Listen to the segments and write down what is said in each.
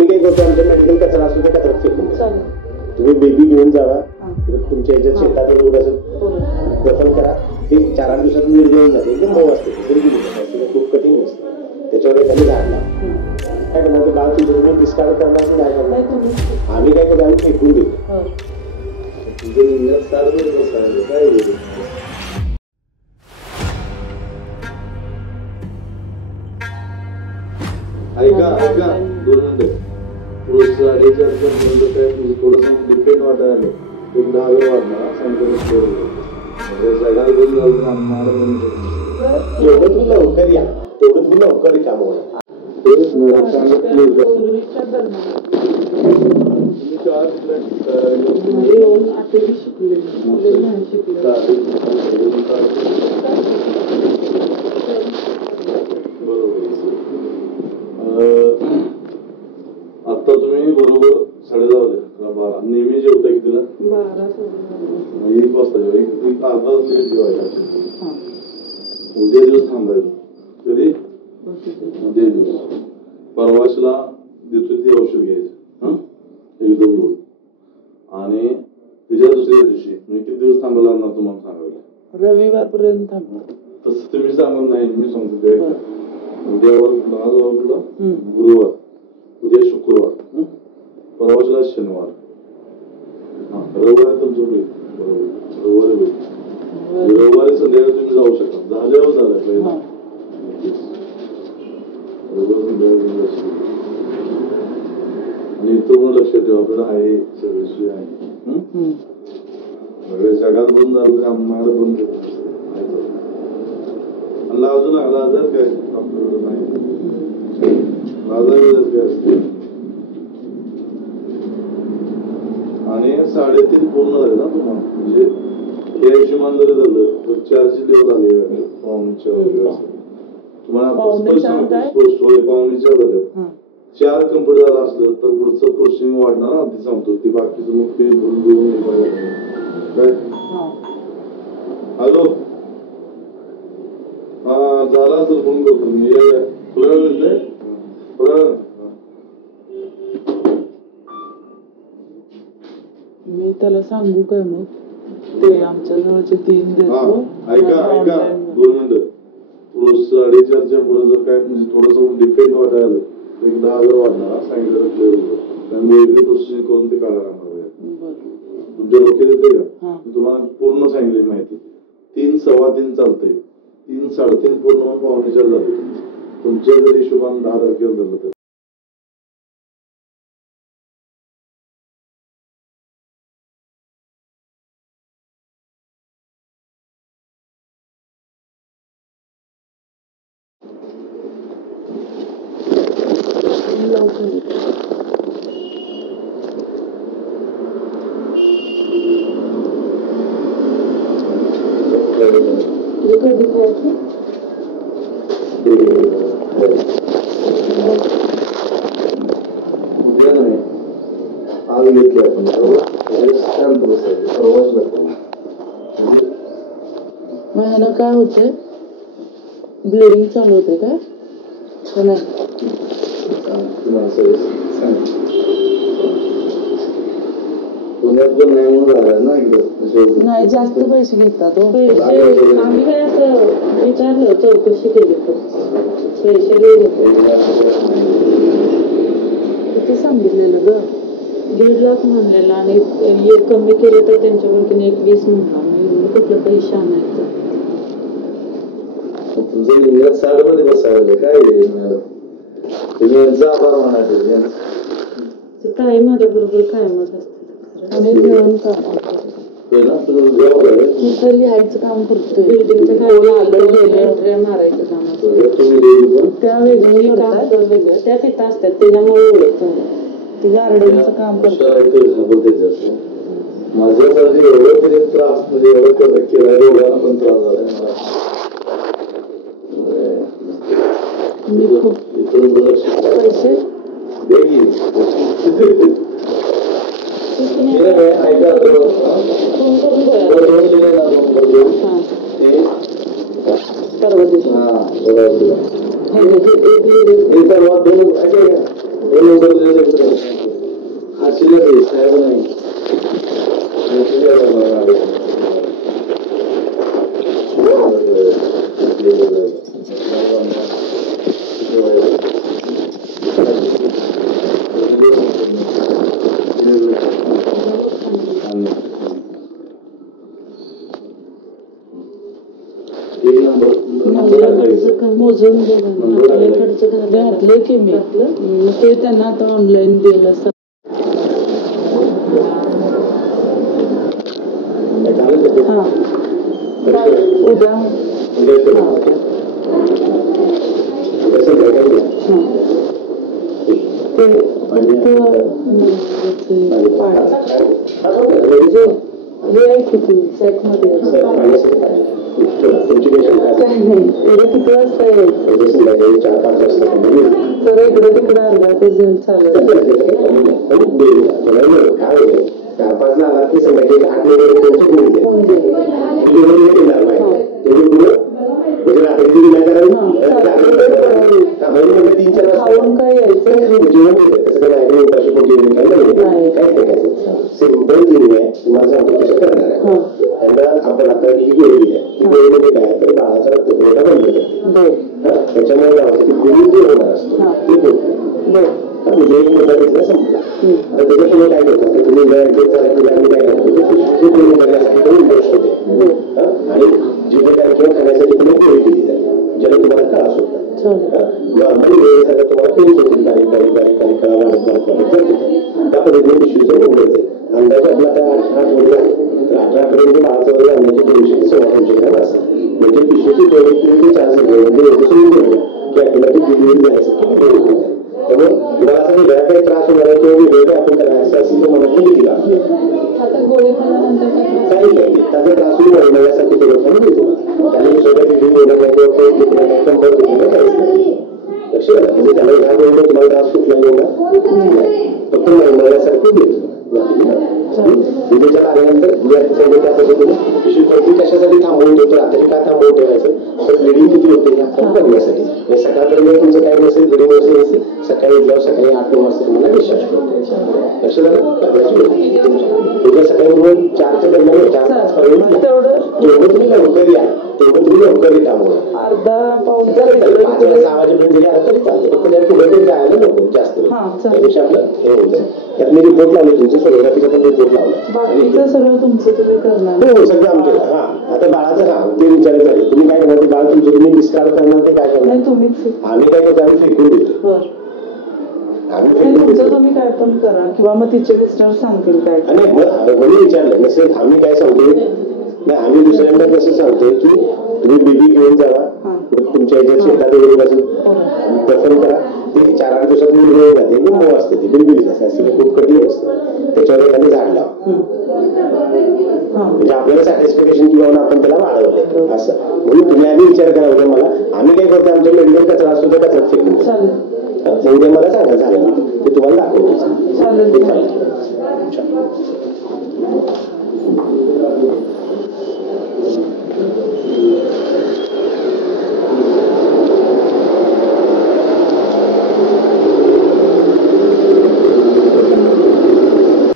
आम्ही काय करतो आमच्या मेडिकल कचरा असतो ते कचऱ्यात फेकून तुम्ही बेबी घेऊन जावा तुमच्या याच्यात शेतात थोडंसं दफन करा ते 4-8 दिवसात निर्जळून जाते एकदम मऊ असते खूप कठीण नसते त्याच्यावर एखादी झाडला काय करणार ते बाळ तुम्ही डिस्कार्ड करणार काय करणार आम्ही काय करतो आम्ही फेकून देतो काय ऐका 2 मिनिटं पुढे साडेच्या काय थोडंसं डिफेक्ट वाटायला एक 10 वेळ वाढणार सांगितलं जगाला बोलून जाऊन आम्हाला एवढं तुम्ही लवकर या तेवढं तुम्ही लवकर काम होणार आता तुम्ही बरोबर 10:30 नेहमी जेवता कितीला 1 वाजता एक अर्धा तास जेवायला उद्या दिवस थांबायचं कधी उद्या दिवस परवाशला देतो ते औषध घ्यायचं एकदम दोन आणि त्याच्या दुसऱ्या दिवशी मी किती दिवस थांबायला लागणार तुम्हाला सांगायला रविवारपर्यंत थांबणार तसं तुम्ही सांगत नाही मी सांगतो उद्यावर गुरुवार उद्या शुक्रवार परवाशला शनिवार रविवारी तुमचं होईल रविवारी संध्याकाळी तुम्ही जाऊ शकता झाल्यावर झालं आणि इथं लक्षात ठेवा आपल्याला आहे सगळी सोय आहे सगळे जगात बंद झालं तरी आम्हाला बंद अजून आजार काय आपल्याकडे नाही आजार काय असते आणि 3.5 पूर्ण झाले ना तुम्हाला म्हणजे हे हिशोबान जरी झालं तर 4ची लेवल आली तुम्हाला 4 झाले 4 कंप्लीट झाला असलं तर पुढचं प्रोसेसिंग वाढणार आधी सांगतो ती बाकीचं मग फी भरून घेऊन काय हॅलो हा झाला असेल फोन करतो मी थोड्या वेळ थोड्या वेळ मी त्याला सांगू काय मग ते आमच्या जवळचे 3 देतो ऐका 2 मिनिटं पुढं 4:30च्या पुढे जर काय म्हणजे थोडंसं डिफेक्ट वाटायला एक 10,000 वाढणार सांगितलं त्यामुळे प्रोसेसिंग करून ते काढायला लागणार तुमच्या डोक्यात येते का तुम्हाला पूर्ण सांगितली माहिती 3 3:15 चालतंय 3 3:30 पूर्ण 4:45 जाते तुमच्या जर हिशोबाने 10 तारखेला झालं तर आज घेतली आपण ह्यानं काय होतंय ब्लिडिंग चालू होते काय नाही पुण्यात पण नाही म्हणून झालं ना नाही जास्त पैसे घेतात आम्ही काय असं विचारलं चौकशी केली पैसे किती सांगितलेलं ग 1.5 लाख म्हणलेला आणि एक कमी केलं तर त्यांच्या ओळखीने 20 म्हणला मी कुठले पैसे आणायचं तुमचं इंग्रज साड मध्ये बसायला काय तुम्ही जा बरं म्हणायचं ताई माझ्या बरोबर कायमच असते आम्ही मिळून काम तिथं लिहायचं काम करतोय बिल्डिंगचं काय मारायचं काम त्या वेगळं त्या तिथं असतात त्याच्यामुळे ओळखतो ते गार्डनचं काम करतो माझ्यासाठी एवढं तरी त्रास म्हणजे एवढं केला एवढ्याला पण त्रास झाला मी खूप पैसे नंबर तुझ्याकडे आशीर्वाद आहे साहेब नाही मोजून आपल्याकडचं घातलं की मी ते त्यांना आता ऑनलाईन दिलं सर. हा उद्या हे आहे किती सेटमध्ये किती वाजता यायचं 4-5 वाजता तर इकडे तिकडे अर्धा तास जाईल चालेल. 4-5 ला आला की संध्याकाळी 8 वगैरे खाऊन काय यायचं सिंपल लिहिली आहे तुम्हाला सांगतो कसं करणार आहे. त्यांना आपण आता ही गोळी दिली आहे ही गोळीमध्ये काय तर बाळाचा रक्तपुरवठा बंद करते त्याच्यामुळे काय होतं की गुरु जे होणार असतो ते म्हणजे एक मोठा बिझनेस संपला. आता त्याच्यात तुम्ही काय करता की तुम्ही ऍडमिट झाला की आम्ही काय करतो गोळी करण्यासाठी तुम्ही इन्व्हेस्ट होते आणि जिथे काय किंवा खाण्यासाठी तुम्ही गोळी दिली जाते ज्याला तुम्हाला त्रास होता. नॉर्मली वेळेसाठी तुम्हाला पेन होतील काही कळा वाढत त्या पद्धतीने पिशवीचं उघडायचं. अंदाजे आपला त्या 8 आठवडे आहे तर 18 आठवड्यांची बाळाचं वगैरे अंदाजे 200-250 ग्रॅम असतात. म्हणजे पिशवीची 2-4 सेकंड म्हणजे एवढं सोडून घेऊया की ऑटोमॅटिक डिलिव्हरी जाण्यासाठी त्यामुळे तुम्हाला असं वेगळा काही त्रास होणार आहे किंवा वेगळं आपण करायचं असेल तर मला किती लागतं काही नाही त्याचा त्रास होईल महिन्यासाठी थोडंफार मिळतो त्याने सोबत लक्ष द्या म्हणजे त्याला ह्या वेळेला तुम्हाला त्रास कुठला होणार फक्त महिन्यासारखं देतो. विजेच्या आल्यानंतर त्या पद्धतीने पिशवी कोणती कशासाठी थांबवून ठेवतो रात्री का थांबवून ठेवायचं तर ब्लिडिंग किती होते हे आपण बघण्यासाठी सकाळपर्यंत तुमचं काय नसेल ब्लिडिंग नसेल सकाळी उठल्यावर सकाळी 8-9 वाजता तुम्हाला डिस्चार्ज करतो. लक्ष द्या उद्या सकाळी बरोबर 4च्या दरम्यान 4-5 पर्यंत तेवढं तुम्ही लवकर या तेवढं तुम्ही लवकर येत अर्धा पाऊस 5-6 वाजेपर्यंत जरी आलं तरी चालतं फक्त त्या पुढे जायला नको जास्त त्यापेक्षा आपलं हे होतं. त्यात मी रिपोर्ट लावले तुमचे सोनोग्राफीचा पण रिपोर्ट लावला सगळं तुमचं तुम्ही करणार हो सगळं आमचं. हा आता बाळाचं ते विचारायचं आहे तुम्ही काय करणार बाळ तुमचं तुम्ही डिस्कार्ड करणार ते काय करणार तुम्हीच आम्ही काय करतो आम्ही फेकून देतो तुमचं तुम्ही काय पण करा किंवा मग तिचे मिस्टर सांगतील काय आणि मग विचारलं नसेल आम्ही काय सांगतोय नाही आम्ही दुसऱ्यांना कसं सांगतोय की तुम्ही बेबी घेऊन जावा तुमच्या याच्या शेतात वगैरे बसून दफन करा ते 4-8 दिवसात मी घेऊन जाते एकदम मऊ असते ती बिलबिलीच असते खूप कठीण असते त्याच्यावर एखादी झाड लावा म्हणजे आपल्याला सॅटिस्फिकेशन किंवा आपण त्याला वाढवलंय असं म्हणून तुम्ही आधी विचार करा उद्या मला आम्ही काय करतो आमच्या मेडिकल कचरा सुद्धा कचरा फेकून उद्या मला सांगा झालं ते तुम्हाला दाखवतो.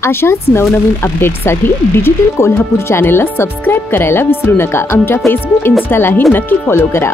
अशाच नवनवीन अपडेट्ससाठी डिजिटल कोल्हापूर चॅनेलला सबस्क्राईब करायला विसरू नका. आमच्या फेसबुक इन्स्टालाही नक्की फॉलो करा.